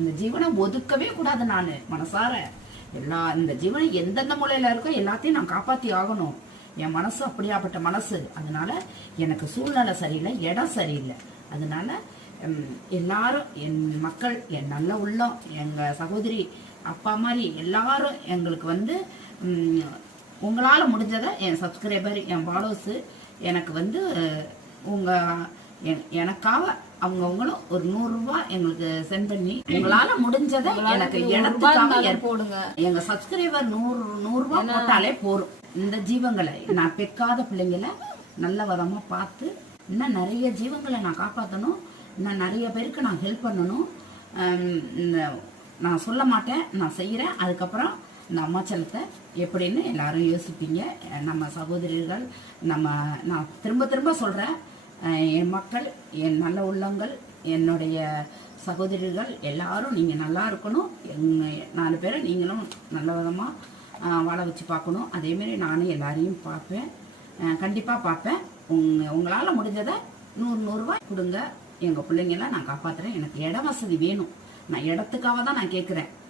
இந்த ஜீவனை ஒதுக்கவே கூடாது. நான் மனசார இந்த ஜீவனை எந்தெந்த மூலையில இருக்கோ எல்லாத்தையும் நான் காப்பாத்தி ஆகணும். என் மனசு அப்படியாப்பட்ட மனசு. அதனால எனக்கு சூழ்நிலை சரியில்லை, இடம் சரியில்லை. அதனால எல்லாரும், என் மக்கள், என் நல்ல உள்ளம், எங்க சகோதரி, அப்பா மாதிரி எல்லாரும் எங்களுக்கு உங்களால முடிஞ்சதை, என் சப்ஸ்கிரைபர், என் ஃபாலோவர்ஸ் எனக்கு எனக்காக அவங்கவுங்களும் ஒரு 100 ரூபாய் எங்களுக்கு சென்ட் பண்ணி உங்களால முடிஞ்சதை எனக்கு இடத்துக்காக போடுங்க. எங்க சப்ஸ்கிரைபர் 100 ரூபாய் போட்டாலே போறோம். இந்த ஜீவங்களை, நான் பெக்காத பிள்ளைங்களை நல்ல விதமா பார்த்து இன்னும் நிறைய ஜீவங்களை நான் காப்பாற்றணும். இன்னும் நிறைய பேருக்கு நான் ஹெல்ப் பண்ணணும். நான் சொல்ல மாட்டேன், நான் செய்யறேன். அதுக்கப்புறம் இந்த அம்மாச்சலத்தை எப்படின்னு எல்லாரும் யோசிப்பீங்க. நம்ம சகோதரிகள், நான் திரும்ப திரும்ப சொல்றேன், என் மக்கள், என் நல்ல உள்ளங்கள், என்னுடைய சகோதரிகள் எல்லாரும் நீங்க நல்லா இருக்கணும். 4 பேரை நீங்களும் நல்ல விதமா வாழ வச்சு பார்க்கணும். அதே மாதிரி நானும் எல்லாரையும் பார்ப்பேன், கண்டிப்பா பார்ப்பேன். உங்களால முடிஞ்சதை 100 ரூபாய் கொடுங்க. எங்க பிள்ளைங்கெல்லாம் நான் காப்பாத்துறேன். எனக்கு இட வசதி வேணும். நான் இடத்துக்காக தான் நான் கேட்கிறேன்.